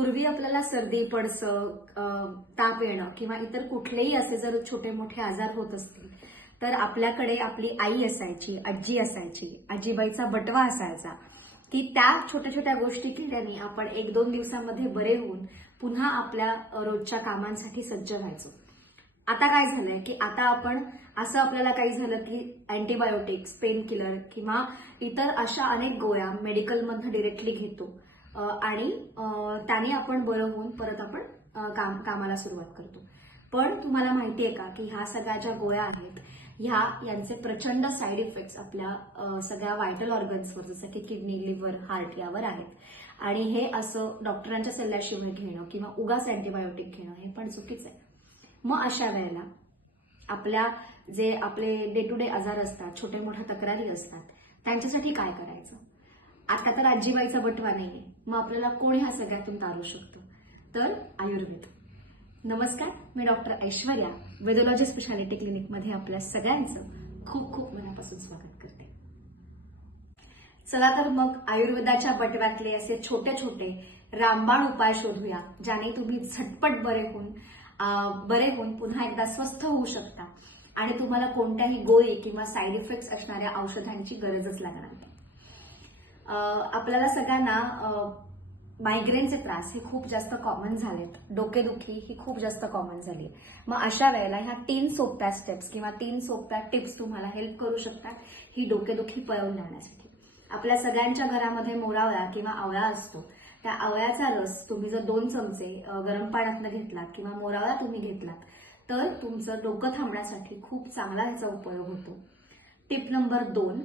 पूर्वी आपल्याला सर्दी पडसं ताप येणं किंवा इतर कुठलेही असे जर छोटे मोठे आजार होत असतील तर आपल्याकडे आपली आई असायची आजी असायची आजीबाईचा बटवा असायचा. की त्या छोट्या छोट्या गोष्टी केल्याने आपण एक दोन दिवसामध्ये बरे होऊन पुन्हा आपल्या रोजच्या कामांसाठी सज्ज व्हायचो. आता काय झालंय की आता आपण असं आपल्याला काही झालं की अँटीबायोटिक्स पेन किलर किंवा इतर अशा अनेक गोळ्या मेडिकलमधनं डिरेक्टली घेतो. आणि त्याने आपण बरं होऊन परत आपण काम कामाला सुरुवात करतो. पण तुम्हाला माहिती आहे का की ह्या सगळ्या ज्या गोळ्या आहेत ह्या यांचे प्रचंड साईड इफेक्ट्स आपल्या सगळ्या व्हायटल ऑर्गन्सवर जसं की किडनी लिव्हर हार्ट यावर आहेत. आणि हे असं डॉक्टरांच्या सल्ल्याशिवाय घेणं किंवा उगाच अँटीबायोटिक घेणं हे पण चुकीचं आहे. मग अशा वेळेला आपल्या जे आपले डे टू डे आजार असतात छोटे मोठ्या तक्रारी असतात त्यांच्यासाठी काय करायचं? आता तर आजीबाईचा बटवा नाहीये. मग आपल्याला कोण ह्या सगळ्यातून तारू शकतो? तर आयुर्वेद. नमस्कार मी डॉक्टर ऐश्वर्या वेदोलॉजी स्पेशालिटी क्लिनिकमध्ये आपल्या सगळ्यांचं खूप खूप मनापासून स्वागत करते. चला तर मग आयुर्वेदाच्या बटव्यातले असे छोटे छोटे रामबाण उपाय शोधूया ज्याने तुम्ही झटपट बरे होऊन बरे होऊन पुन्हा एकदा स्वस्थ होऊ शकता. आणि तुम्हाला कोणत्याही गोळी किंवा साईड इफेक्ट्स असणाऱ्या औषधांची गरजच लागणार नाही. आपल्याला सगळ्यांना मायग्रेनचे त्रास हे खूप जास्त कॉमन झालेत. डोकेदुखी ही खूप जास्त कॉमन झाली आहे. मग अशा वेळेला ह्या तीन सोप्या स्टेप्स किंवा तीन सोप्या टिप्स तुम्हाला हेल्प करू शकतात ही डोकेदुखी पळवून जाण्यासाठी. आपल्या सगळ्यांच्या घरामध्ये मोरावळा किंवा आवळा असतो त्या आवळ्याचा रस तुम्ही जर दोन चमचे गरम पाण्यातनं घेतलात किंवा मोरावळा तुम्ही घेतलात तर तुमचं डोकं थांबण्यासाठी खूप चांगला ह्याचा उपयोग होतो. टिप नंबर दोन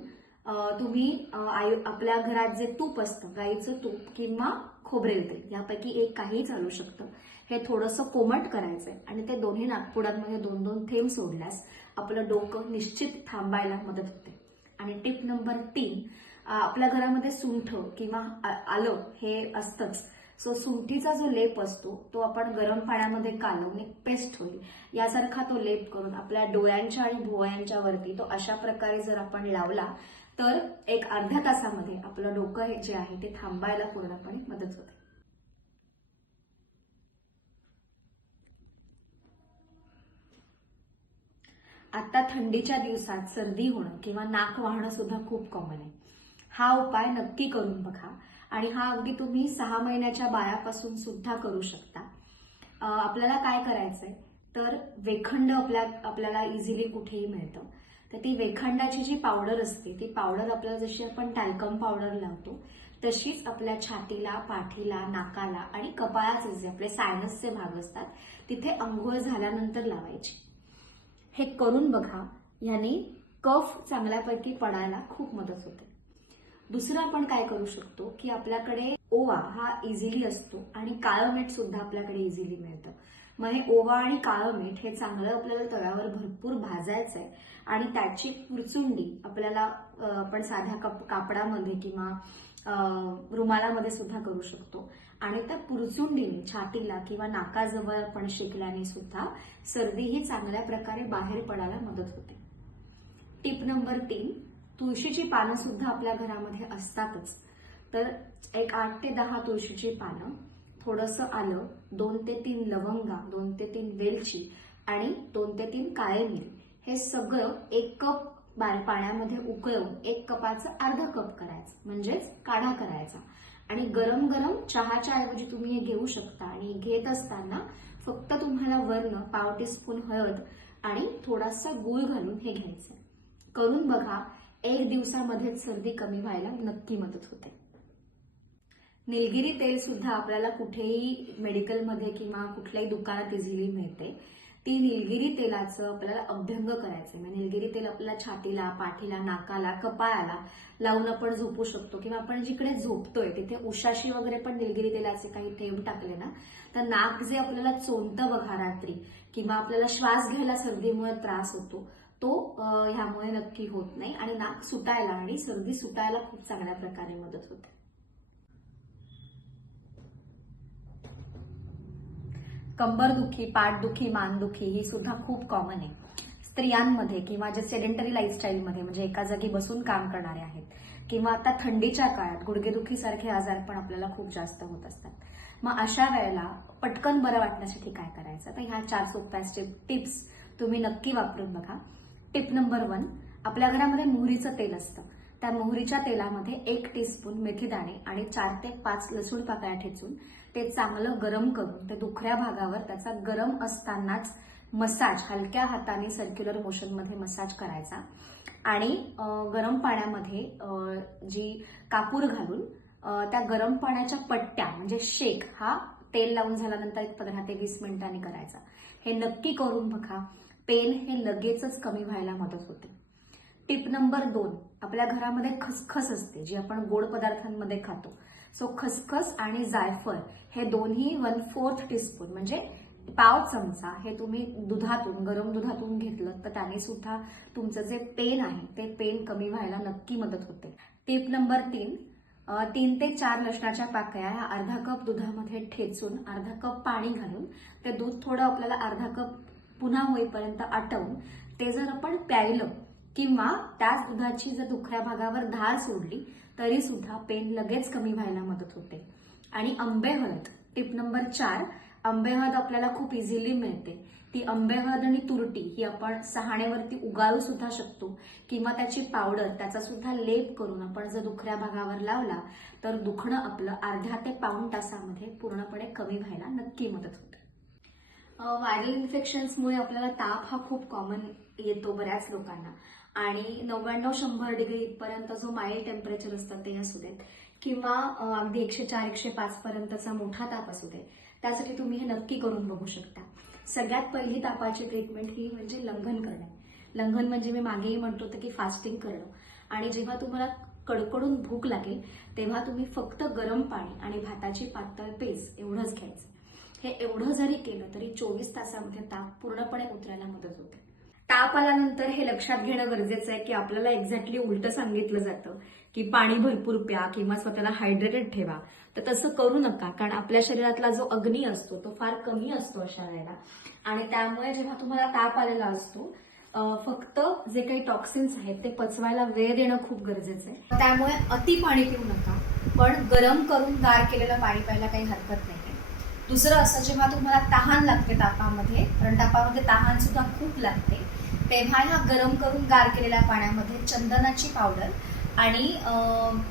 तुम्ही आयु आपल्या घरात जे तूप असतं गाईचं तूप किंवा खोबरेल तेल यापैकी एक काही चालू शकतं. हे थोडंसं कोमट करायचंय आणि ते दोन्ही नागपुडांमध्ये दोन दोन थेंब सोडल्यास आपलं डोकं निश्चित थांबायला मदत होते. आणि टिप नंबर तीन आपल्या घरामध्ये सुंठ किंवा आ- आलं हे असतंच. सो सुंठीचा जो लेप असतो तो आपण गरम पाण्यामध्ये कालवून एक पेस्ट होईल. यासारखा तो लेप करून आपल्या डोळ्यांच्या आणि भोवळ्यांच्या वरती तो अशा प्रकारे जर आपण लावला तर एक अर्ध्या तासामध्ये आपलं डोकं जे आहे ते थांबायला पूर्णपणे मदत होते. आता थंडीच्या दिवसात सर्दी होणं किंवा नाक वाहणं सुद्धा खूप कॉमन आहे. हा उपाय नक्की करून बघा आणि हा अगदी तुम्ही सहा महिन्याच्या बाळापासून सुद्धा करू शकता. आपल्याला काय करायचंय? तर वेखंड आपल्या आपल्याला इझिली कुठेही मिळतं. तर ती वेखंडाची जी पावडर असते ती पावडर आपल्याला जशी आपण टॅल्कम पावडर लावतो तशीच आपल्या छातीला पाठीला नाकाला आणि कपाळाचे जे आपले सायनसचे भाग असतात तिथे अंघोळ झाल्यानंतर लावायची. हे करून बघा याने कफ चांगल्यापैकी पडायला खूप मदत होते. दुसरं आपण काय करू शकतो की आपल्याकडे ओवा हा इझिली असतो आणि काळं मीठ सुद्धा आपल्याकडे इझिली मिळतं. मग हे ओवा आणि काळं मीठ हे चांगलं आपल्याला तळावर भरपूर भाजायचं आहे आणि त्याची पुरचुंडी आपल्याला आपण साध्या कप कापडामध्ये किंवा रुमालामध्ये सुद्धा करू शकतो. आणि त्या पुरचुंडीने छातीला किंवा नाकाजवळ आपण शेकल्याने सुद्धा सर्दी ही चांगल्या प्रकारे बाहेर पडायला मदत होते. टिप नंबर तीन तुळशीची पानं सुद्धा आपल्या घरामध्ये असतातच. तर एक आठ ते दहा तुळशीची पानं थोडंसं आलं दोन ते तीन लवंगा दोन ते तीन वेलची आणि दोन ते तीन काळे मिरी हे सगळं एक कप बाल पाण्यामध्ये उकळून एक कपाचं अर्धा कप करायचं. म्हणजेच काढा करायचा. आणि गरम गरम चहाच्या ऐवजी तुम्ही हे घेऊ शकता. आणि घेत असताना फक्त तुम्हाला वर्ण पाव टीस्पून हळद आणि थोडासा गूळ घालून हे घ्यायचं. करून बघा एक दिवसामध्येच सर्दी कमी व्हायला नक्की मदत होते. निलगिरी तेल सुद्धा आपल्याला कुठेही मेडिकलमध्ये किंवा कुठल्याही दुकानात इझिली मिळते. ती निलगिरी तेलाचं आपल्याला अभ्यंग करायचं म्हणजे निलगिरी तेल आपल्याला छातीला पाठीला नाकाला कपाळाला लावून आपण झोपू शकतो. किंवा आपण जिकडे झोपतोय तिथे उशाशी वगैरे पण निलगिरी तेलाचे काही थेंब टाकले ना तर नाक जे आपल्याला चोंदतं बघा रात्री किंवा आपल्याला श्वास घ्यायला सर्दीमुळे त्रास होतो तो ह्यामुळे नक्की होत नाही. आणि नाक सुटायला आणि सर्दी सुटायला खूप चांगल्या प्रकारे मदत होते. कंबरदुखी पाठदुखी मानदुखी ही सुद्धा खूप कॉमन आहे. स्त्रियांमध्ये किंवा जे सेडेंटरी लाईफस्टाईलमध्ये म्हणजे एका जागी बसून काम करणारे आहेत किंवा आता थंडीच्या काळात गुडघेदुखीसारखे आजार पण आपल्याला खूप जास्त होत असतात. मग अशा वेळेला पटकन बरं वाटण्यासाठी काय करायचं? तर ह्या चार सोप्या टिप्स तुम्ही नक्की वापरून बघा. टिप नंबर वन आपल्या घरामध्ये मोहरीचं तेल असतं. त्या मोहरीच्या तेलामध्ये एक टीस्पून मेथी दाणे आणि चार ते पाच लसूण पाकळ्या ठेचून ते चांगलं गरम करून ते दुखऱ्या भागावर त्याचा गरम असतानाच मसाज हलक्या हाताने सर्क्युलर मोशनमध्ये मसाज करायचा. आणि गरम पाण्यामध्ये जी कापूर घालून त्या गरम पाण्याच्या पट्ट्या म्हणजे शेक हा तेल लावून झाल्यानंतर एक पंधरा ते वीस मिनिटांनी करायचा. हे नक्की करून बघा. पेन हे लगेचच कमी व्हायला मदत होते. टिप नंबर दोन आपल्या घरामध्ये खसखस असते जी आपण गोड पदार्थांमध्ये खातो. सो खसखस आणि जायफळ हे दोन्ही वन फोर्थ टीस्पून म्हणजे पाव चमचा हे तुम्ही दुधातून गरम दुधातून घेतलं तर त्याने सुद्धा तुमचं जे पेन आहे ते पेन कमी व्हायला नक्की मदत होते. टिप नंबर तीन तीन ते चार लसणाच्या पाकळ्या ह्या अर्धा कप दुधामध्ये ठेचून अर्धा कप पाणी घालून ते दूध थोडं आपल्याला अर्धा कप पुन्हा होईपर्यंत आटवून ते जर आपण प्यायलं किंवा त्याच दुधाची जर दुखऱ्या भागावर धार सोडली तरी सुद्धा पेन लगेच कमी व्हायला मदत होते. आणि आंबे हळद टिप नंबर चार आंबे हळद आपल्याला खूप इझिली मिळते. ती आंबे हळद आणि तुरटी ही आपण सहाणेवरती उगाळू सुद्धा शकतो किंवा त्याची पावडर त्याचा सुद्धा लेप करून आपण जर दुखऱ्या भागावर लावला तर दुखणं आपलं अर्ध्या ते पाऊण तासामध्ये पूर्णपणे कमी व्हायला नक्की मदत होते. व्हायरल इन्फेक्शन्समुळे आपल्याला ताप हा खूप कॉमन येतो बऱ्याच लोकांना. आणि नव्याण्णव शंभर डिग्री इथपर्यंत जो माइल्ड टेम्परेचर असतं ते असू देत. किंवा अगदी एकशे चार एकशे पाच पर्यंतचा मोठा ताप असू दे त्यासाठी तुम्ही हे नक्की करून बघू शकता. सगळ्यात पहिली तापाची ट्रीटमेंट ही म्हणजे लंघन करणे. लंघन म्हणजे मी मागेही म्हणतो की फास्टिंग करणं. आणि जेव्हा तुम्हाला कडकडून भूक लागेल तेव्हा तुम्ही फक्त गरम पाणी आणि भाताची पातळ पेज एवढंच घ्यायचं. हे एवढं जरी केलं तरी चोवीस तासामध्ये ताप पूर्णपणे उतरायला मदत होते. ताप आल्यानंतर हे लक्षात घेणं गरजेचं आहे की आपल्याला एक्झॅक्टली उलटं सांगितलं जातं की पाणी भरपूर प्या किंवा स्वतःला हायड्रेटेड ठेवा. तर तसं करू नका कारण आपल्या शरीरातला जो अग्नी असतो तो फार कमी असतो अशा वेळेला. आणि त्यामुळे जेव्हा तुम्हाला ताप आलेला असतो फक्त जे काही टॉक्सिन्स आहेत ते पचवायला वेळ देणं खूप गरजेचं आहे. त्यामुळे अति पाणी पिऊ नका पण गरम करून गार केलेलं पाणी प्यायला काही हरकत नाही. दुसरं असं जेव्हा तुम्हाला तहान लागते तापामध्ये कारण तापामध्ये तहान सुद्धा खूप लागते तेव्हा ह्या गरम करून गार केलेल्या पाण्यामध्ये चंदनाची पावडर आणि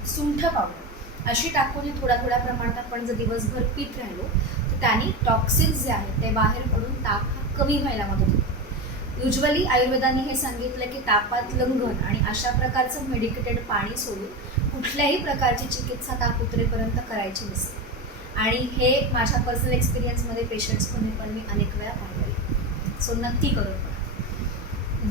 सुंठ पावडर अशी टाकून थोड्या थोड्या प्रमाणात आपण जर दिवसभर पीत राहिलो तर त्यानी टॉक्सिन्स जे आहेत ते बाहेर पडून ताप हा कमी व्हायला मदत होतो. युजली आयुर्वेदाने हे सांगितलं की तापात लंघन आणि अशा प्रकारचं मेडिकेटेड पाणी सोडून कुठल्याही प्रकारची चिकित्सा ताप उतरेपर्यंत करायची नसते. आणि हे माझ्या पर्सनल एक्सपिरियन्समध्ये पेशंट्समध्ये पण मी अनेक वेळा पाहिलेलं सो नक्की करून बघा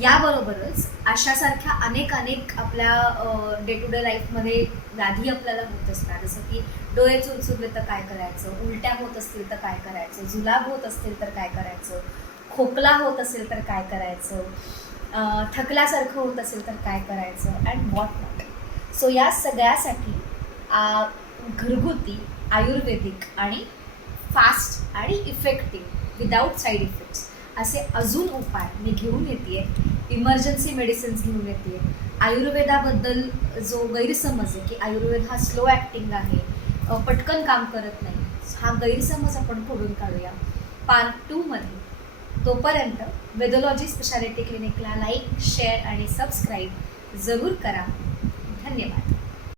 याबरोबरच अशासारख्या अनेक अनेक आपल्या डे टू डे लाईफमध्ये व्याधी आपल्याला होत असतात. जसं की डोळे चुरचुरले तर काय करायचं? उलट्या होत असतील तर काय करायचं? जुलाब होत असतील तर काय करायचं? खोकला होत असेल तर काय करायचं? थकल्यासारखं होत असेल तर काय करायचं? अँड वॉट नॉट सो या सगळ्यासाठी घरगुती आयुर्वेदिक आणि फास्ट आणि इफेक्टिव्ह विदाऊट साईड इफेक्ट्स. असे अजून उपाय मी घेऊन येते इमर्जन्सी मेडिसिन्स घेऊन येते आयुर्वेदाबद्दल जो गैरसमज आहे की आयुर्वेद हा स्लो ॲक्टिंग आहे पटकन काम करत नाही हा गैरसमज आपण खोडून काढूया. पार्ट टूमध्ये तोपर्यंत वेदोलॉजी स्पेशालिटी क्लिनिकला लाईक शेअर आणि सबस्क्राईब जरूर करा. धन्यवाद.